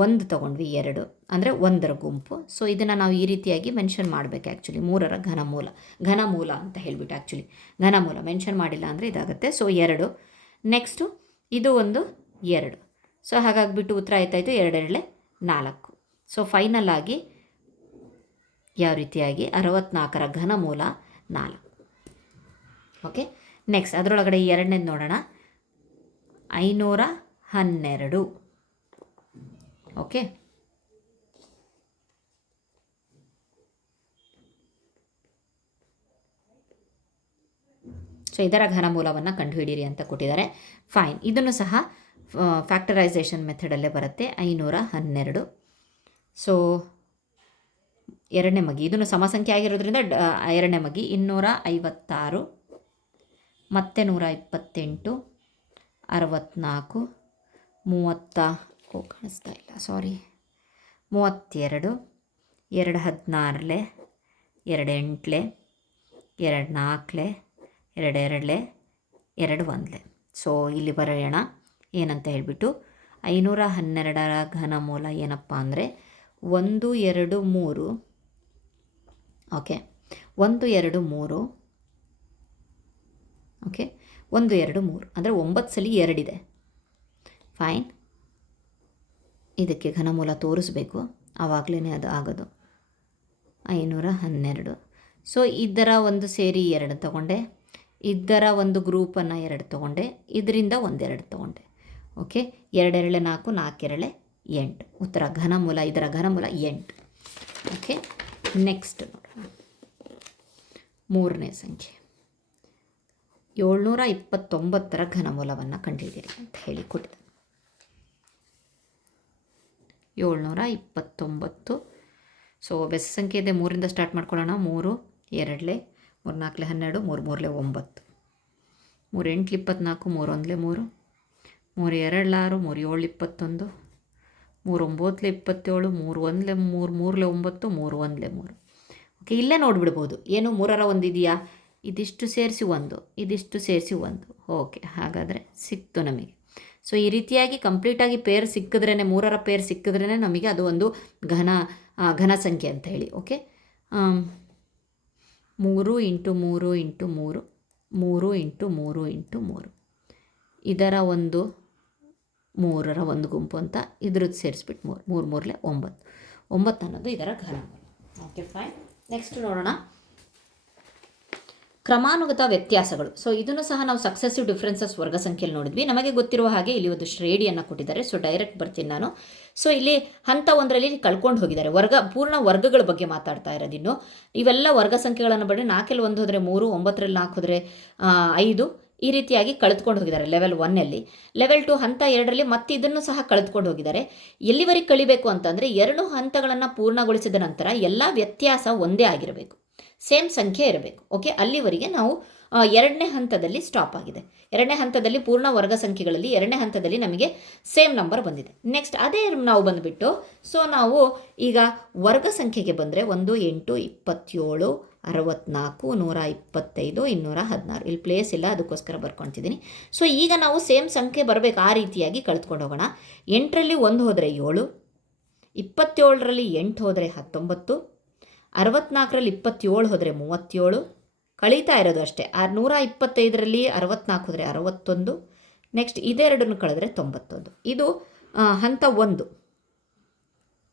1 ತೊಗೊಂಡ್ವಿ, 2 ಅಂದರೆ 1ರ ಗುಂಪು. ಸೊ ಇದನ್ನು ನಾವು ಈ ರೀತಿಯಾಗಿ ಮೆನ್ಷನ್ ಮಾಡಬೇಕು. ಆ್ಯಕ್ಚುಲಿ 3ರ ಘನಮೂಲ ಅಂತ ಹೇಳಿಬಿಟ್ಟು ಆ್ಯಕ್ಚುಲಿ ಘನಮೂಲ ಮೆನ್ಷನ್ ಮಾಡಿಲ್ಲ ಅಂದರೆ ಇದಾಗುತ್ತೆ. ಸೊ 2. ನೆಕ್ಸ್ಟು ಇದು ಒಂದು 2. ಸೊ ಹಾಗಾಗಿಬಿಟ್ಟು ಉತ್ತರ ಆಯ್ತಾಯಿತು 2 2 4. ಸೊ ಫೈನಲ್ ಆಗಿ ಯಾವ ರೀತಿಯಾಗಿ 64ರ ಘನಮೂಲ 4. ಓಕೆ, ನೆಕ್ಸ್ಟ್ ಅದರೊಳಗಡೆ ಎರಡನೇದು ನೋಡೋಣ. 512. ಓಕೆ, ಸೊ ಇದರ ಘನಮೂಲವನ್ನು ಕಂಡುಹಿಡಿಯಿರಿ ಅಂತ ಕೊಟ್ಟಿದ್ದಾರೆ. ಫೈನ್, ಇದನ್ನು ಸಹ ಫ್ಯಾಕ್ಟರೈಸೇಷನ್ ಮೆಥಡಲ್ಲೇ ಬರುತ್ತೆ. 512. ಸೊ ಎರಡನೇ ಮಗಿ, ಇದನ್ನು ಸಮಸಂಖ್ಯೆ ಆಗಿರೋದ್ರಿಂದ ಎರಡನೇ ಮಗಿ 256, ಮತ್ತೆ 128, 64, 30 ಕಾಣಿಸ್ತಾ ಇಲ್ಲ, ಸಾರಿ, 32, 2 16, 2 8, 2 4, 2 2, 2 1. ಸೊ ಇಲ್ಲಿ ಬರೆಯೋಣ ಏನಂತ ಹೇಳಿಬಿಟ್ಟು 512ರ ಘನಮೂಲ ಏನಪ್ಪ ಅಂದರೆ 1 2 3. ಓಕೆ 1 2 3. ಓಕೆ 1 2 3 ಅಂದರೆ 9 ಸಲ 2 ಇದೆ. ಫೈನ್. ಇದಕ್ಕೆ ಘನಮೂಲ ತೋರಿಸ್ಬೇಕು, ಆವಾಗಲೇ ಅದು ಆಗೋದು. 512. ಸೊ ಇದರ ಒಂದು ಸೇರಿ 2 ತೊಗೊಂಡೆ, ಇದರ ಒಂದು ಗ್ರೂಪನ್ನು 2 ತೊಗೊಂಡೆ, ಇದರಿಂದ 1 2 ತೊಗೊಂಡೆ. ಓಕೆ 2 2 4, 4 2 8. ಉತ್ತರ ಘನಮೂಲ, ಇದರ ಘನಮೂಲ 8. ಓಕೆ ನೆಕ್ಸ್ಟ್ ನೋಡೋಣ. 3ನೇ ಸಂಖ್ಯೆ 729ರ ಘನಮೂಲವನ್ನು ಕಂಡುಹಿಡಿಯಿರಿ ಅಂತ ಹೇಳಿ ಕೊಟ್ಟಿದ್ದಾರೆ. 729. ಸೊ ಬೆಸ ಸಂಖ್ಯೆ ಇದೆ, 3ರಿಂದ ಸ್ಟಾರ್ಟ್ ಮಾಡ್ಕೊಳ್ಳೋಣ. 3 2 3 4 12 3 3 9 3 8 24 3 1 3 3 2 6 3 7 21 3 9 27 3 1 3 3 9 3 1 3. ಓಕೆ ಇಲ್ಲೇ ನೋಡಿಬಿಡ್ಬೋದು, ಏನು 3ರ ಒಂದು ಇದೆಯಾ, ಇದಿಷ್ಟು ಸೇರಿಸಿ 1, ಇದಿಷ್ಟು ಸೇರಿಸಿ 1. ಓಕೆ ಹಾಗಾದರೆ ಸಿಕ್ತು ನಮಗೆ. ಸೊ ಈ ರೀತಿಯಾಗಿ ಕಂಪ್ಲೀಟಾಗಿ ಪೇರ್ ಸಿಕ್ಕಿದ್ರೇ, 3ರ ಪೇರ್ ಸಿಕ್ಕಿದ್ರೇ ನಮಗೆ ಅದು ಒಂದು ಘನ ಸಂಖ್ಯೆ ಅಂತ ಹೇಳಿ. ಓಕೆ 3 × 3 × 3 3 × 3 × 3 ಇದರ ಒಂದು 3ರ ಒಂದು ಗುಂಪು ಅಂತ ಇದ್ರದ್ದು ಸೇರಿಸ್ಬಿಟ್ಟು 3 3 3 9 ಅನ್ನೋದು ಇದರ ಘನಮೂಲ. Okay fine. ನೆಕ್ಸ್ಟ್ ನೋಡೋಣ ಕ್ರಮಾನುಗತ ವ್ಯತ್ಯಾಸಗಳು. ಸೊ ಇದನ್ನು ಸಹ ನಾವು ಸಕ್ಸೆಸಿವ್ ಡಿಫ್ರೆನ್ಸಸ್ ವರ್ಗ ಸಂಖ್ಯೆಯಲ್ಲಿ ನೋಡಿದ್ವಿ. ನಮಗೆ ಗೊತ್ತಿರುವ ಹಾಗೆ ಇಲ್ಲಿ ಒಂದು ಶ್ರೇಣಿಯನ್ನು ಕೊಟ್ಟಿದ್ದಾರೆ. ಸೊ ಡೈರೆಕ್ಟ್ ಬರ್ತೀನಿ ನಾನು. ಸೊ ಇಲ್ಲಿ ಹಂತ 1ರಲ್ಲಿ ಕಳ್ಕೊಂಡು ಹೋಗಿದ್ದಾರೆ. ಪೂರ್ಣ ವರ್ಗಗಳ ಬಗ್ಗೆ ಮಾತಾಡ್ತಾ ಇರೋದಿನ್ನು. ಇವೆಲ್ಲ ವರ್ಗ ಸಂಖ್ಯೆಗಳನ್ನು ಬರೀ 4ರಲ್ಲಿ 1 ಹೋದರೆ 3, 9ರಲ್ಲಿ 4 ಹೋದರೆ 5, ಈ ರೀತಿಯಾಗಿ ಕಳೆದುಕೊಂಡು ಹೋಗಿದ್ದಾರೆ ಲೆವೆಲ್ 1ನಲ್ಲಿ. ಲೆವೆಲ್ 2 ಹಂತ 2ರಲ್ಲಿ ಮತ್ತೆ ಇದನ್ನು ಸಹ ಕಳೆದುಕೊಂಡು ಹೋಗಿದ್ದಾರೆ. ಎಲ್ಲಿವರೆಗೆ ಕಳಿಬೇಕು ಅಂತಂದರೆ 2 ಹಂತಗಳನ್ನು ಪೂರ್ಣಗೊಳಿಸಿದ ನಂತರ ಎಲ್ಲ ವ್ಯತ್ಯಾಸ ಒಂದೇ ಆಗಿರಬೇಕು, ಸೇಮ್ ಸಂಖ್ಯೆ ಇರಬೇಕು. ಓಕೆ ಅಲ್ಲಿವರೆಗೆ ನಾವು 2ನೇ ಹಂತದಲ್ಲಿ ಸ್ಟಾಪ್ ಆಗಿದೆ. 2ನೇ ಹಂತದಲ್ಲಿ ಪೂರ್ಣ ವರ್ಗ ಸಂಖ್ಯೆಗಳಲ್ಲಿ 2ನೇ ಹಂತದಲ್ಲಿ ನಮಗೆ ಸೇಮ್ ನಂಬರ್ ಬಂದಿದೆ. ನೆಕ್ಸ್ಟ್ ಅದೇ ನಾವು ಬಂದುಬಿಟ್ಟು ಸೊ ನಾವು ಈಗ ವರ್ಗ ಸಂಖ್ಯೆಗೆ ಬಂದರೆ 1 8 27 64 125 216. ಇಲ್ಲಿ ಪ್ಲೇಸ್ ಇಲ್ಲ, ಅದಕ್ಕೋಸ್ಕರ ಬರ್ಕೊತಿದ್ದೀನಿ. ಸೊ ಈಗ ನಾವು ಸೇಮ್ ಸಂಖ್ಯೆ ಬರಬೇಕು, ಆ ರೀತಿಯಾಗಿ ಕಳೆದುಕೊಂಡು ಹೋಗೋಣ. 8ರಲ್ಲಿ 1 ಹೋದರೆ 7, 27ರಲ್ಲಿ 8 ಹೋದರೆ 19, 64ರಲ್ಲಿ 27 ಹೋದರೆ 37, ಕಳೀತಾ ಇರೋದು ಅಷ್ಟೇ. 125ರಲ್ಲಿ 64 ಹೋದರೆ 61, ನೆಕ್ಸ್ಟ್ ಇದೆರಡನ್ನು ಕಳೆದ್ರೆ 91. ಇದು ಹಂತ 1.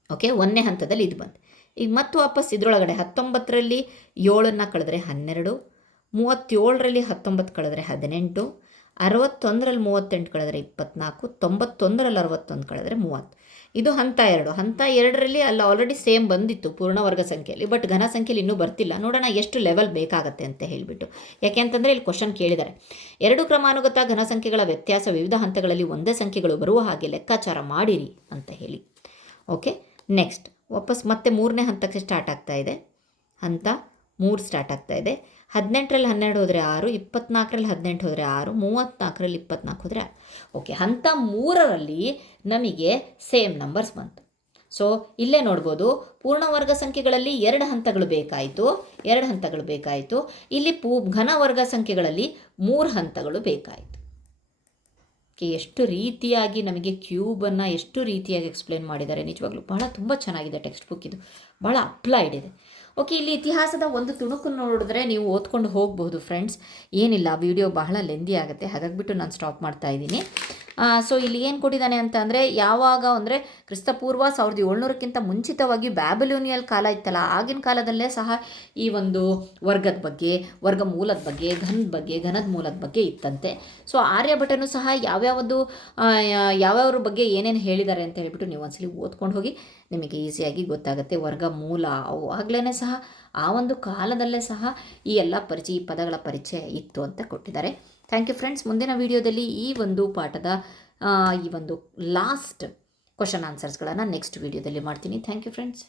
ಓಕೆ 1ನೇ ಹಂತದಲ್ಲಿ ಇದು ಬಂತು. ಈಗ ಮತ್ತು ವಾಪಸ್ ಇದರೊಳಗಡೆ 19ರಲ್ಲಿ 7ನ್ನು ಕಳೆದ್ರೆ 12, 37ರಲ್ಲಿ 19 ಕಳೆದ್ರೆ 18, 61ರಲ್ಲಿ 38 ಕಳೆದ್ರೆ 24, 91ರಲ್ಲಿ 61 ಕಳೆದ್ರೆ 30. ಇದು ಹಂತ 2. ಹಂತ 2ರಲ್ಲಿ ಅಲ್ಲಿ ಆಲ್ರೆಡಿ ಸೇಮ್ ಬಂದಿತ್ತು ಪೂರ್ಣ ವರ್ಗ ಸಂಖ್ಯೆಯಲ್ಲಿ, ಬಟ್ ಘನ ಸಂಖ್ಯೆಯಲ್ಲಿ ಇನ್ನೂ ಬರ್ತಿಲ್ಲ. ನೋಡೋಣ ಎಷ್ಟು ಲೆವೆಲ್ ಬೇಕಾಗತ್ತೆ ಅಂತ ಹೇಳಿಬಿಟ್ಟು. ಯಾಕೆಂತಂದರೆ ಇಲ್ಲಿ ಕ್ವಶನ್ ಕೇಳಿದ್ದಾರೆ, 2 ಕ್ರಮಾನುಗತ ಘನ ಸಂಖ್ಯೆಗಳ ವ್ಯತ್ಯಾಸ ವಿವಿಧ ಹಂತಗಳಲ್ಲಿ ಒಂದೇ ಸಂಖ್ಯೆಗಳು ಬರುವ ಹಾಗೆ ಲೆಕ್ಕಾಚಾರ ಮಾಡಿರಿ ಅಂತ ಹೇಳಿ. ಓಕೆ ನೆಕ್ಸ್ಟ್ ವಾಪಸ್ ಮತ್ತೆ 3ನೇ ಹಂತಕ್ಕೆ ಸ್ಟಾರ್ಟ್ ಆಗ್ತಾ ಇದೆ. ಹಂತ 3 ಸ್ಟಾರ್ಟ್ ಆಗ್ತಾ ಇದೆ. 18ರಲ್ಲಿ 12 ಹೋದರೆ 6, 24ರಲ್ಲಿ 18 ಹೋದರೆ 6, 34ರಲ್ಲಿ 24 ಹೋದರೆ 6. ಓಕೆ ಹಂತ 3ರಲ್ಲಿ ನಮಗೆ ಸೇಮ್ ನಂಬರ್ಸ್ ಬಂತು. ಸೊ ಇಲ್ಲೇ ನೋಡ್ಬೋದು, ಪೂರ್ಣ ವರ್ಗ ಸಂಖ್ಯೆಗಳಲ್ಲಿ 2 ಹಂತಗಳು ಬೇಕಾಯಿತು. ಇಲ್ಲಿ ಘನ ವರ್ಗ ಸಂಖ್ಯೆಗಳಲ್ಲಿ 3 ಹಂತಗಳು ಬೇಕಾಯಿತು. ಎಷ್ಟು ರೀತಿಯಾಗಿ ನಮಗೆ ಕ್ಯೂಬನ್ನು ಎಷ್ಟು ರೀತಿಯಾಗಿ ಎಕ್ಸ್ಪ್ಲೇನ್ ಮಾಡಿದ್ದಾರೆ. ನಿಜವಾಗ್ಲೂ ತುಂಬ ಚೆನ್ನಾಗಿದೆ ಟೆಕ್ಸ್ಟ್ ಬುಕ್. ಇದು ಭಾಳ ಅಪ್ಲೈಡ್ ಇದೆ. ಓಕೆ ಇಲ್ಲಿ ಇತಿಹಾಸದ ಒಂದು ತುಣುಕು ನೋಡಿದ್ರೆ ನೀವು ಓದ್ಕೊಂಡು ಹೋಗಬಹುದು ಫ್ರೆಂಡ್ಸ್. ಏನಿಲ್ಲ, ವಿಡಿಯೋ ಬಹಳ ಲೆಂದಿ ಆಗುತ್ತೆ, ಹಾಗಾಗಿಬಿಟ್ಟು ನಾನು ಸ್ಟಾಪ್ ಮಾಡ್ತಾ ಇದ್ದೀನಿ. ಸೊ ಇಲ್ಲಿ ಏನು ಕೊಟ್ಟಿದ್ದಾನೆ ಅಂತ ಅಂದರೆ, ಯಾವಾಗ ಅಂದರೆ ಕ್ರಿಸ್ತಪೂರ್ವ 1700ಕ್ಕಿಂತ ಮುಂಚಿತವಾಗಿ ಬ್ಯಾಬಿಲೋನಿಯಲ್ ಕಾಲ ಇತ್ತಲ್ಲ, ಆಗಿನ ಕಾಲದಲ್ಲೇ ಸಹ ಈ ಒಂದು ವರ್ಗದ ಬಗ್ಗೆ, ವರ್ಗ ಮೂಲದ ಬಗ್ಗೆ, ಘನದ ಮೂಲದ ಬಗ್ಗೆ ಇತ್ತಂತೆ. ಸೊ ಆರ್ಯಭಟನು ಸಹ ಯಾವ್ಯಾವ್ರ ಬಗ್ಗೆ ಏನೇನು ಹೇಳಿದ್ದಾರೆ ಅಂತ ಹೇಳ್ಬಿಟ್ಟು ನೀವು ಒಂದ್ಸಲಿ ಓದ್ಕೊಂಡು ಹೋಗಿ, ನಿಮಗೆ ಈಸಿಯಾಗಿ ಗೊತ್ತಾಗುತ್ತೆ. ವರ್ಗ ಮೂಲ ಅವಾಗಲೇ ಸಹ ಆ ಒಂದು ಕಾಲದಲ್ಲೇ ಸಹ ಈ ಎಲ್ಲ ಪದಗಳ ಪರಿಚಯ ಇತ್ತು ಅಂತ ಕೊಟ್ಟಿದ್ದಾರೆ. Thank you friends. ಮುಂದಿನ ವಿಡಿಯೋದಲ್ಲಿ ಈ ಒಂದು ಪಾಠದ ಈ ಒಂದು ಲಾಸ್ಟ್ ಕ್ವಶನ್ ಆನ್ಸರ್ಸ್ಗಳನ್ನು ನೆಕ್ಸ್ಟ್ ವಿಡಿಯೋದಲ್ಲಿ ಮಾಡ್ತೀನಿ. Thank you friends.